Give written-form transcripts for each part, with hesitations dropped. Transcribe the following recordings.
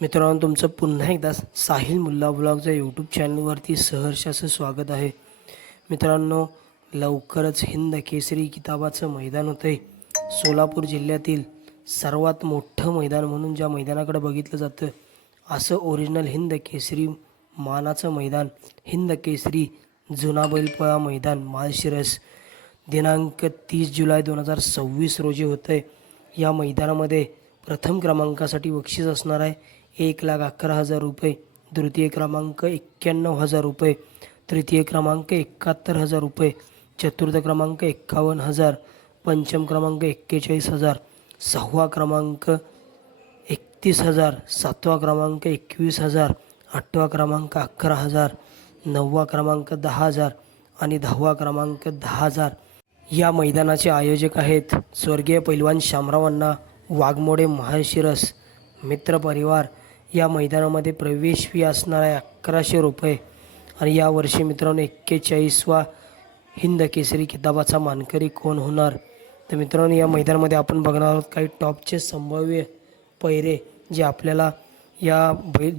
मित्रांनो, तुमचं पुन्हा एकदा साहिल मुल्ला ब्लॉगच्या यूट्यूब चॅनलवरती सहर्ष असं स्वागत आहे. मित्रांनो, लवकरच हिंद केसरी किताबाचं मैदान होतं आहे. सोलापूर जिल्ह्यातील सर्वात मोठं मैदान म्हणून ज्या मैदानाकडे बघितलं जातं असं ओरिजिनल हिंद केसरी मानाचं मैदान हिंद केसरी जुना बैलपोळा मैदान माळशिरस दिनांक 30 जुलै 2026 रोजी होतं आहे. या मैदानामध्ये प्रथम क्रमांकासाठी बक्षीस असणार आहे 1,11,000 रुपये, द्वितीय क्रमांक 91,000 रुपये, तृतीय क्रमांक 71,000 रुपये, चतुर्थ क्रमांक 51,000, पंचम क्रमांक 41,000, सहावा क्रमांक 31,000, सातवा क्रमांक 21,000, आठवा क्रमांक 11,000, नववा क्रमांक 10,000 आणि 10वा क्रमांक 10,000. या मैदानाचे आयोजक आहेत स्वर्गीय पैलवान शामराव अण्णा वाघमोडे माळशिरस मित्र परिवार. या मैदानामध्ये प्रवेश फी असणार आहे 1,100 रुपये. आणि यावर्षी मित्रांनो 41वा हिंद केसरी किताबाचा मानकरी कोण होणार? तर मित्रांनो, या मैदानामध्ये आपण बघणार आहोत काही टॉपचे संभाव्य पैरे जे आपल्याला या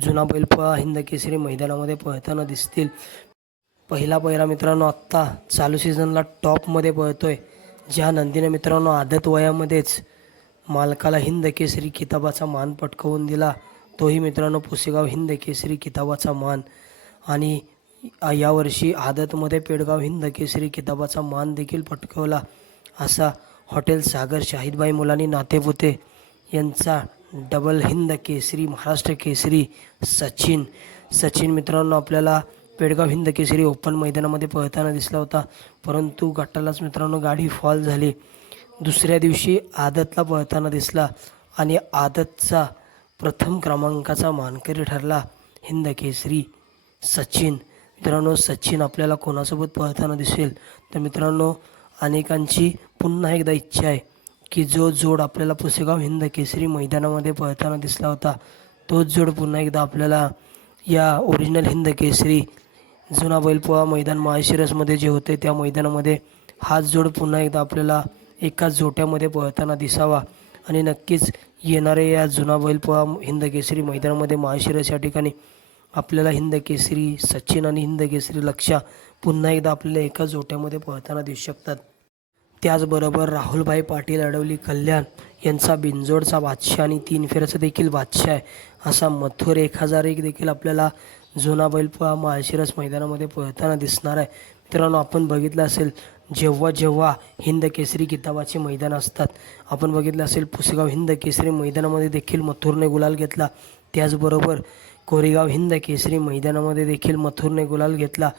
जुना बैलपोळा हिंद केसरी मैदानामध्ये पळताना दिसतील. पहिला पैरा मित्रांनो आत्ता चालू सीझनला टॉपमध्ये पळतोय, ज्या नंदीने मित्रांनो आदत वयामध्येच मालकाला हिंद केसरी किताबाचा मान पटकवून दिला, तोही मित्रांनो पुसेगाव हिंद केसरी किताबाचा मान. आणि यावर्षी आदतमध्ये पेडगाव हिंद केसरी किताबाचा मान देखील पटकवला. असा हॉटेल सागर शाहिदबाई मुलानी नातेपुते यांचा डबल हिंद केसरी महाराष्ट्र केसरी सचिन मित्रांनो आपल्याला पेडगाव हिंद केसरी ओपन मैदानामध्ये पळताना दिसला होता, परंतु गटालाच मित्रांनो गाडी फॉल झाली. दुसऱ्या दिवशी आदतला पळताना दिसला आणि आदतचा प्रथम क्रमांकाचा मानकरी ठरला हिंद केसरी सचिन. मित्रांनो, सचिन आपल्याला कोणासोबत पळताना दिसेल? तर मित्रांनो, अनेकांची पुन्हा एकदा इच्छा आहे की जो जोड आपल्याला पुसेगाव हिंद केसरी मैदानामध्ये पळताना दिसला होता, तोच जोड पुन्हा एकदा आपल्याला या ओरिजिनल हिंद केसरी जुना बैलपोळा मैदान माळशिरसमध्ये जे होते त्या मैदानामध्ये हाच जोड पुन्हा एकदा आपल्याला एकाच जोट्यामध्ये पळताना दिसावा. आणि नक्कीच येणारे या जुना बैलपोळा हिंद केसरी मैदानामध्ये माळशिरस या ठिकाणी आपल्याला हिंद केसरी सचिन आणि हिंद केसरी लक्ष्या पुन्हा एकदा आपल्याला एकाच जोट्यामध्ये पळताना दिसू शकतात. त्याचबरोबर राहुलभाई पाटील अडवली कल्याण यांचा बिंजोडचा बादशाह आणि 3 फेऱ्याचा देखील बादशाह आहे असा मथुर 1001 देखील आपल्याला जुना बैलपोळा माळशिरस मैदानामध्ये पळताना दिसणार आहे. मित्रांनो, आपण बघितलं असेल जेव्हा हिंद केसरी किताबाचे मैदान असतात, आपण बघितलं असेल पुसेगाव हिंद केसरी मैदानामध्ये देखील मथुरने गुलाल घेतला, त्याचबरोबर कोरेगाव हिंद केसरी मैदानामध्ये देखील मथुरने गुलाल घेतला.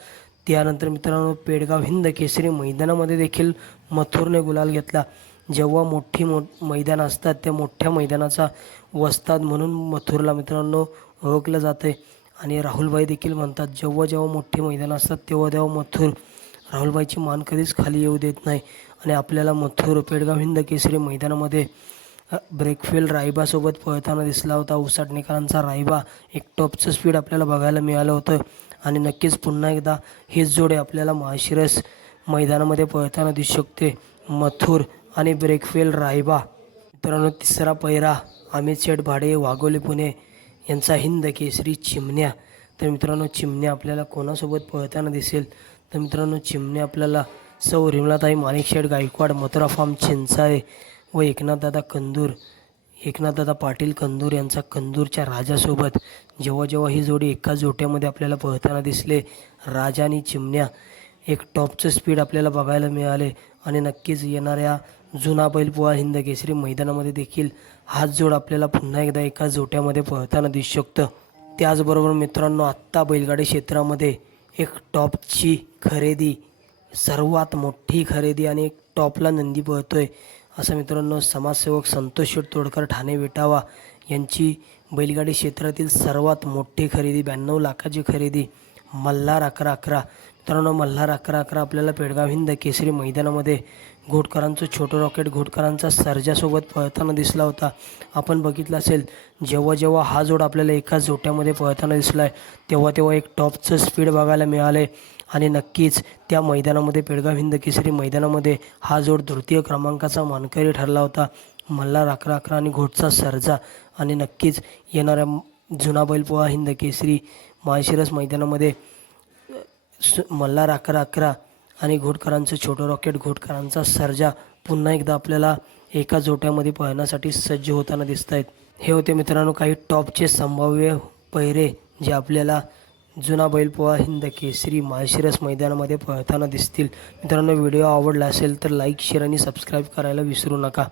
त्यानंतर मित्रांनो पेडगाव हिंद केसरी मैदानामध्ये देखील मथुरने गुलाल घेतला. जेव्हा मोठी मैदान असतात त्या मोठ्या मैदानाचा वस्ताद म्हणून मथुरला मित्रांनो ओळखलं जाते. आणि राहुलभाई देखील म्हणतात जेव्हा मोठी मैदान असतात तेव्हा मथुर राहुलभाईची मान कधीच खाली येऊ देत नाही. आणि आपल्याला मथुर पेडगाव हिंद केसरी मैदानामध्ये ब्रेकफेल रायबासोबत पळताना दिसला होता. उसाटणेकरांचा रायबा एक टॉपचं स्पीड आपल्याला बघायला मिळालं होतं. आणि नक्कीच पुन्हा एकदा हेच जोडे आपल्याला माळशिरस मैदानामध्ये पळताना दिसू शकते, मथुर आणि ब्रेकफेल रायबा. मित्रांनो, तिसरा पैरा अमित शेठ भाडे वाघोली पुणे यांचा हिंद केसरी चिमण्या. तर मित्रांनो, चिमण्या आपल्याला कोणासोबत पळताना दिसेल? तर मित्रांनो, चिमण्या आपल्याला सौ रिमलाताई माणिकशेठ गायकवाड मथुरा फार्म चिंचाळे व एकनाथदादा पाटील कंदूर यांचा कंदूरच्या राजासोबत जेव्हा ही जोडी एका जोट्यामध्ये आपल्याला पळताना दिसले, राजा आणि चिमण्या एक टॉपचं स्पीड आपल्याला बघायला मिळाले. आणि नक्कीच येणाऱ्या जुना बैलपोळा हिंद केसरी मैदानामध्ये देखील हाच जोड आपल्याला पुन्हा एकदा एका जोट्यामध्ये पळताना दिसू शकतं. त्याचबरोबर मित्रांनो, आत्ता बैलगाडी क्षेत्रामध्ये एक टॉपची खरेदी, सर्वात मोठी खरेदी आणि एक टॉपला नंदी पळतोय असं मित्रांनो समाजसेवक संतोष शेठ तोडकर ठाणे विटावा यांची बैलगाडी क्षेत्रातील सर्वात मोठी खरेदी 92 लाखाची खरेदी मल्हार 11-11. मित्रांनो, मल्हार 11-11 आपल्याला पेडगाव हिंद केसरी मैदानामध्ये घोटकरांचं छोटं रॉकेट घोटकरांचा सर्जासोबत पळताना दिसला होता. आपण बघितलं असेल जेव्हा हा जोड आपल्याला एकाच जोट्यामध्ये पळताना दिसला आहे तेव्हा एक टॉपचं स्पीड बघायला मिळाले. आणि नक्कीच त्या मैदानामध्ये पेडगाव हिंद केसरी मैदानामध्ये हा जोड तृतीय क्रमांकाचा मानकरी ठरला होता. मल्हार 11-11 आणि घोटचा सर्जा. आणि नक्कीच येणाऱ्या जुना बैलपोळा हिंद केसरी माळशिरस मैदानामध्ये मल्हार 11-11 आणि घोटकरांचं छोटं रॉकेट घोटकरांचा सर्जा पुन्हा एकदा आपल्याला एका जोट्यामध्ये पळण्यासाठी सज्ज होताना दिसत आहेत. हे होते मित्रांनो काही टॉपचे संभाव्य पहिरे जे आपल्याला जुना बैलपोळा हिंद केसरी माळशिरस मैदानामध्ये पळताना दिसतील. मित्रांनो व्हिडिओ आवडला असेल तर लाईक शेअर आणि सबस्क्राईब करायला विसरू नका.